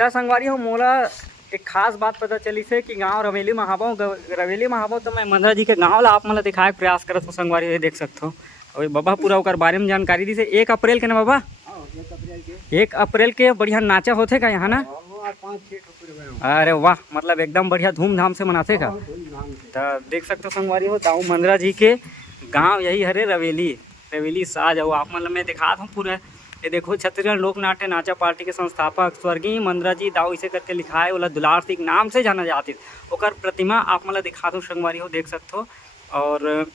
त संगवारी हो मोला एक खास बात पता चली से कि गांव रवेली महाबो तो मैं मंदरा जी के गांव ला आप मन ला दिखाए के प्रयास करत हो संगवारी हो। देख सकते हो और बाबा पूरा ओकर बारे में जानकारी दी से 1 अप्रैल के ना बाबा 1 अप्रैल के बढ़िया नाचा होथे का यहाँ ना। अरे वाह, मतलब एकदम बढ़िया धूमधाम से मनाते का। तो देख सकते हो संगवारी हो दाऊ मंदरा जी के गांव यही हरे रवेली साज और आप मतलब मैं दिखा दूँ पूरा। ये देखो छत्तीसगढ़ लोक नाट्य नाचा पार्टी के संस्थापक स्वर्गीय मंदरा जी दाऊ इसे करके लिखा है। ओला दुलार सिंह नाम से जाना जाती ओकर प्रतिमा आप मतलब दिखा दो संगवारी हो। देख सकते हो और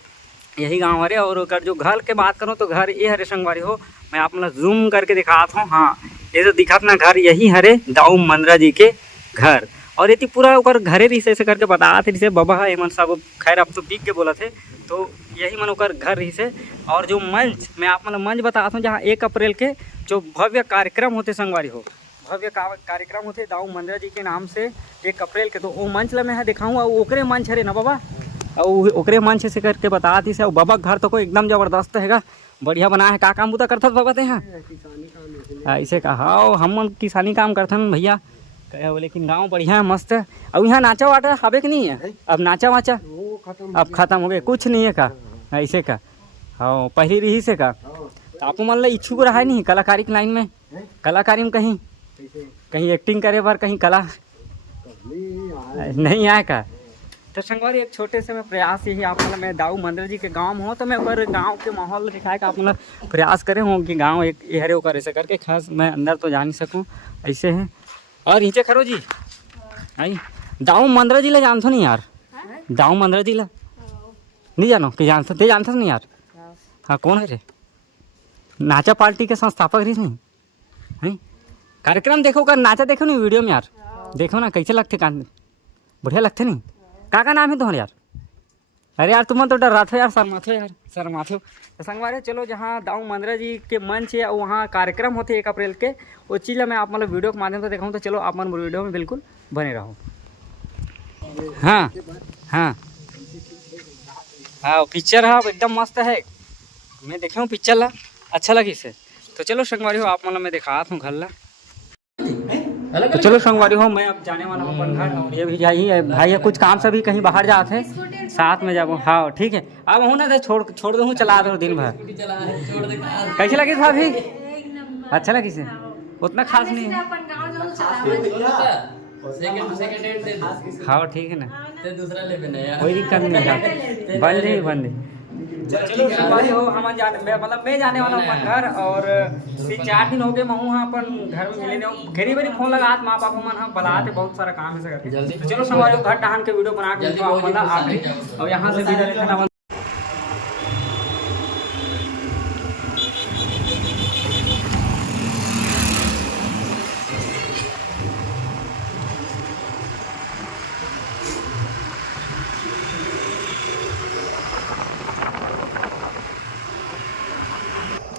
यही गांव हरे और ओकर जो घर के बात करूँ तो घर ये हरे संगवारी हो। मैं आप मतलब जूम करके दिखाता हूँ। हाँ ये जो दिखा ना घर यही हरे दाऊ मंदरा जी के घर और ये पूरा ओकर घरे रही से करके बता थे जैसे बाबा है मन सब। खैर अब तो बिक के बोला थे तो यही मन ओकर घर रही से। और जो मंच मैं आप मतलब मंच बताता हूँ जहाँ 1 अप्रैल के जो भव्य कार्यक्रम होते संगवारी हो, भव्य कार्यक्रम होते दाऊ मंदरा जी के नाम से 1 अप्रैल के। तो वो मंच ला मैं दिखाऊँ और ओकरे मंच हरे ना बाबा और ओकरे मंच से करके बता दी से। और बाबा घर तो कोई एकदम जबरदस्त हैगा, बढ़िया बना है। का काम बुता करता बाबा ते यहाँ ऐसे कहा हम किसानी काम करथन भैया, लेकिन गांव बढ़िया है मस्त है। अब यहाँ नाचा वाटा हवे कि नहीं है? अब नाचा वाचा अब खत्म हो गए, कुछ नहीं है का ऐसे का। हाँ पहली रही से का। तो आप मन ला इच्छुक रहा नहीं कलाकारी की लाइन में, कलाकारी में कहीं एक्टिंग करे बार कहीं कला नहीं आए का। तो संगवारी एक छोटे से मैं प्रयास यही आप मतलब मैं दाऊ मंदरा जी के गांव में हो तो मैं ओकर गांव के माहौल दिखाए का आप मतलब प्रयास करे हों कि गांव एक ये हरे ओकर ऐसे करके। खास मैं अंदर तो जा नहीं सकूँ ऐसे है। और नीचे खरो जी आई दाऊ मंदरा जी ला जानथो नहीं यार? दाऊ मंदरा जी ला नहीं जानो कि जानथो ते जानथो नहीं यार? हाँ कौन है रे? नाचा पार्टी के संस्थापक रही नहीं? कार्यक्रम देखो का नाचा देखो नहीं वीडियो में यार, देखो ना कैसे लगते कान बढ़िया लगते नहीं। का नाम है तुम्हारे यार? अरे यार तुम तो डर रहा था यार, शर्माथे। तो संगवारी चलो जहाँ दाऊ मंदरा जी के मंच है वहाँ कार्यक्रम होते 1 अप्रैल के, वो चीज़ मैं आप मतलब वीडियो के माध्यम से दिखाऊँ। तो चलो आप मन वीडियो में बिल्कुल बने रहो। हाँ हाँ हाँ पिक्चर है एकदम मस्त है, मैं देखे हूँ पिक्चर ला अच्छा लगी से। तो चलो संगवारी हो आप मतलब मैं दिखाता हूँ घर ला। तो चलो संगवारी हो मैं अब जाने वाला हूँ अपन घर और ये भी जाइए भाई है कुछ काम से भी कहीं बाहर जाते हैं साथ में जाओ। हाँ ठीक है अब हूँ ना छोड़ दूँ चला दो दिन भर। कैसे लगी भाभी? अच्छा लगी से उतना खास नहीं है। हाँ ठीक है ना कोई दिक्कत नहीं है, बंद है। चलो संगवारी हो हम मतलब मैं जाने वाला हूँ अपन घर और 3-4 दिन हो गए मैं वहाँ अपन घर में मिले नहीं। घेरी बेरी फोन लगा माँ बाप मन हम बलाते बहुत सारा काम है करके। तो चलो संगवारी हो घर टहन के वीडियो बना के और यहाँ से विदा लेते।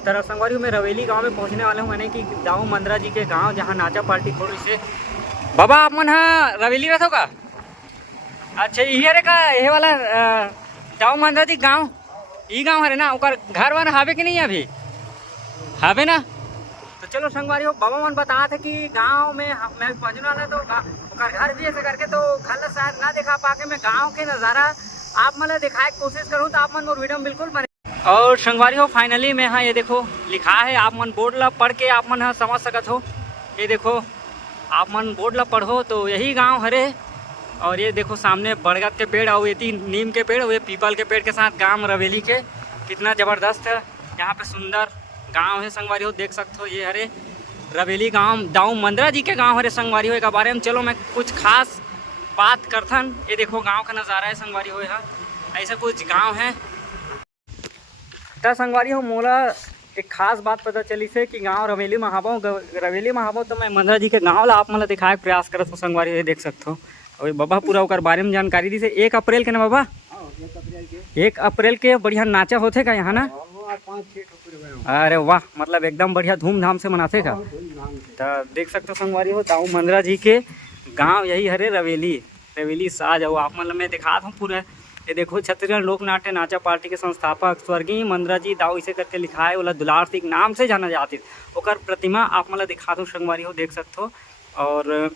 तरह संगवारी मैं रवेली गांव में पहुंचने वाला हूं, मैंने कि दाऊ मंदरा जी के गांव जहां नाचा पार्टी थोड़ी से। बाबा आप मन रवेली रहते हो का? अच्छा ये का ये वाला दाऊ मंदरा जी गांव ई गांव हरे ना ओकर घर वन हावे कि नहीं अभी हावे ना? तो चलो संगवारी हो बाबा मन बता थे कि गांव में मैं पहुंचने वाला तो ओकर घर भी ऐसे करके तो घर शायद ना दिखा पाके मैं गाँव के नज़ारा आप मतलब दिखाए की कोशिश करूँ। तो आप मन मोर वीडियो में बिल्कुल बने। और संगवारी हो फाइनली में हाँ ये देखो लिखा है आप मन बोर्ड ला पढ़ के आप मन समझ सकत हो। ये देखो आप मन बोर्ड ला पढ़ो तो यही गांव हरे। और ये देखो सामने बरगद के पेड़ और ये नीम के पेड़ और ये पीपल के पेड़ के साथ गांव रवेली के कितना ज़बरदस्त है। यहाँ पे सुंदर गांव है संगवारी हो देख सकते हो। ये हरे रवेली गांव दाऊ मंदरा जी के गांव हरे संगवारी हो। एक बारे में चलो मैं कुछ खास बात करथन। ये देखो गाँव का नज़ारा है संगवारी हो, यहाँ ऐसा कुछ गाँव है। तो संगवारी हो मोला एक खास बात पता चली से कि गांव रवेली महाबो तो मैं मंदरा जी के गांव ला आप मतलब दिखाए प्रयास करत हो संगवारी हो। देख सकते हो और बाबा पूरा ओकर बारे में जानकारी दी से 1 अप्रैल के ना बाबा 1 अप्रैल के बढ़िया नाचा होते का यहाँ ना। अरे वाह, मतलब एकदम बढ़िया धूमधाम से मनाते का। तो देख सकते हो संगवारी हो दाऊ मंदरा जी के गाँव यही हरे रवेली साज और आप मतलब मैं दिखा दूँ पूरा। ये देखो छत्तीसगढ़ लोक नाट्य नाचा पार्टी के संस्थापक स्वर्गीय मंदरा जी दाऊ इसे करके लिखा है। ओला दुलार सिंह नाम से जाना जाती ओकर प्रतिमा आप मतलब दिखा दूँ संगवारी हो। देख सकते हो और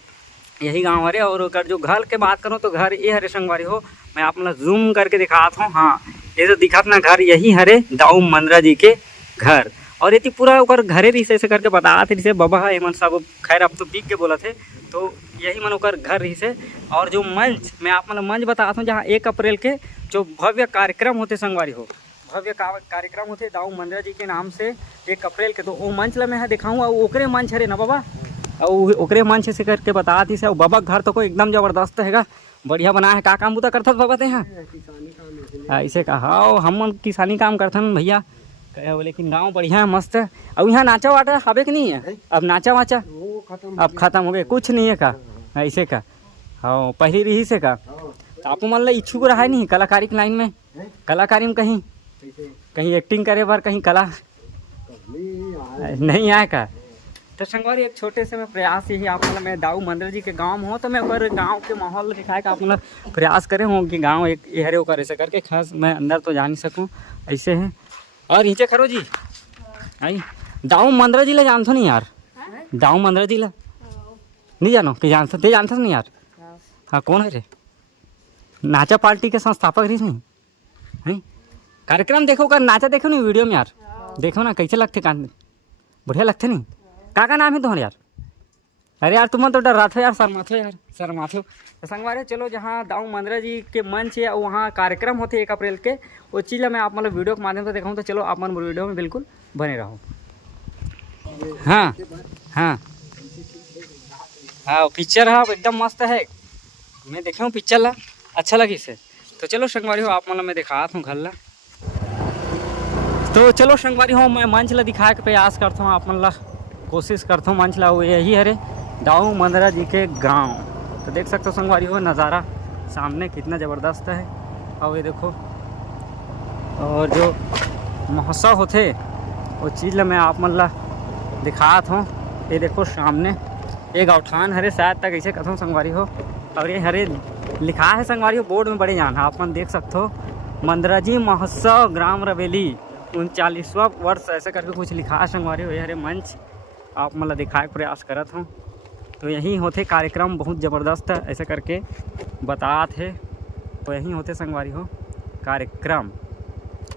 यही गांव हरे। और ओकर जो घर के बात करूँ तो घर ये हरे संगवारी हो, मैं आप मतलब जूम करके दिखाता हूँ। हाँ, ये जो दिखत ना घर यही हरे दाऊ मंदरा जी के घर। और ये पूरा ओकर घरे रही से करके बता थे जैसे बाबा है मन सब, खैर अब तो पीक के बोला थे, तो यही मन ओकर घर रही से। और जो मंच मैं आप मतलब मंच बताता हूँ जहाँ 1 अप्रैल के जो भव्य कार्यक्रम होते संगवारी हो, भव्य कार्यक्रम होते दाऊ मंदरा जी के नाम से 1 अप्रैल के, तो वो मंच ला मैं दिखाऊँगा। ओकरे मंच हरे ना बाबा, और ओकरे मंच से करके बता थी से। बाबा घर तो कोई एकदम जबरदस्त हैगा, बढ़िया बना है। का काम बुता करता बाबा ते यहाँ ऐसे कहा हम किसानी काम करथन भैया, लेकिन गांव बढ़िया है, मस्त है। अब यहाँ नाचा वाटा हवे कि नहीं है? अब नाचा वाचा अब खत्म हो गए, कुछ नहीं है का ऐसे का? हाँ, पहले रही से का। तो आप मन ला इच्छुक रहा नहीं कलाकारी की लाइन में, कलाकारी में कहीं कहीं एक्टिंग करे बार कहीं कला नहीं आए का? तो संगवारी एक छोटे से मैं प्रयास यही आप मतलब मैं दाऊ मंदरा जी के गांव में हो, तो मैं पर गांव के माहौल दिखाए का आप मतलब प्रयास करे हूँ कि गांव एक ये हरे होकर ऐसे करके, खास मैं अंदर तो जा नहीं सकूँ ऐसे है। और नीचे खरो जी आई दाऊ मंदरा जी ला जानथो नहीं यार? दाऊ मंदरा जी ला नहीं जानो कि जानथो? ते जानथो नहीं यार? हाँ, कौन है रे? नाचा पार्टी के संस्थापक रही नहीं? कार्यक्रम देखो का नाचा देखो नहीं वीडियो में यार, देखो ना कैसे लगते, कान बढ़िया लगते नहीं? का नाम है तुम्हारे यार? अरे यार तुम तो डर रहा था यार, शर्माथो यार, शर्माथो। तो संगवारी चलो जहाँ दाऊ मंदरा जी के मंच है वहाँ कार्यक्रम होते 1 अप्रैल के, वो चीज़ मैं आप मतलब वीडियो के माध्यम से दिखाऊँ। तो चलो आप मन वीडियो में बिल्कुल बने रहो। हाँ हाँ हाँ, पिक्चर है एकदम मस्त है, मैं देखे हूँ पिक्चर ला, अच्छा लगी से। तो चलो संगवारी हो आप मतलब मैं दिखाता हूँ घर ला। तो चलो संगवारी हो मैं मंच ला दिखाए के प्रयास करता हूँ, आप मन ला कोशिश करता हूँ मंच ला। वो यही हरे दाऊ मंदरा जी के गांव। तो देख सकते हो संगवारी हो नज़ारा सामने कितना ज़बरदस्त है। और ये देखो, और जो महोत्सव होते वो चीज़ ला मैं आप मन ला दिखात हूँ। ये देखो सामने एक गौठान हरे, शायद तक ऐसे कथों संगवारी हो। और ये हरे लिखा है संगवारी हो बोर्ड में बड़े जान, आप मन देख सकते हो मंदरा जी महोत्सव ग्राम रवेली 39वां वर्ष ऐसे करके कुछ लिखा है संगवारी हो। ये हरे मंच आप मतलब दिखाए प्रयास करत हूँ। तो यहीं होते कार्यक्रम बहुत ज़बरदस्त है ऐसे करके बतात है। तो यहीं होते संगवारी हो कार्यक्रम,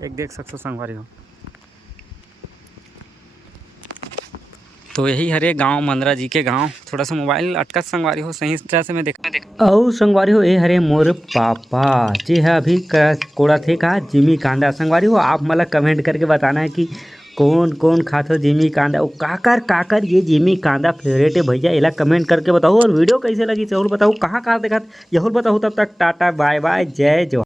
एक देख सकते हो संगवारी हो। तो यही हरे गांव मंदरा जी के गांव। थोड़ा सा मोबाइल अटकत संगवारी हो, सही तरह से मैं देख और संगवारी हो ये हरे मोर पापा जी है अभी कोड़ा थे का जिमी कांदा। संगवारी हो आप मतलब कमेंट करके बताना है कि कौन कौन खाते हो जिमी कांदा, और काकर ये जिमी कांदा फेवरेट है भैया, इला कमेंट करके बताओ। और वीडियो कैसे लगी जरूर बताओ, कहाँ देखा जरूर बताओ। तब तक टाटा बाय बाय, जय जवाहर।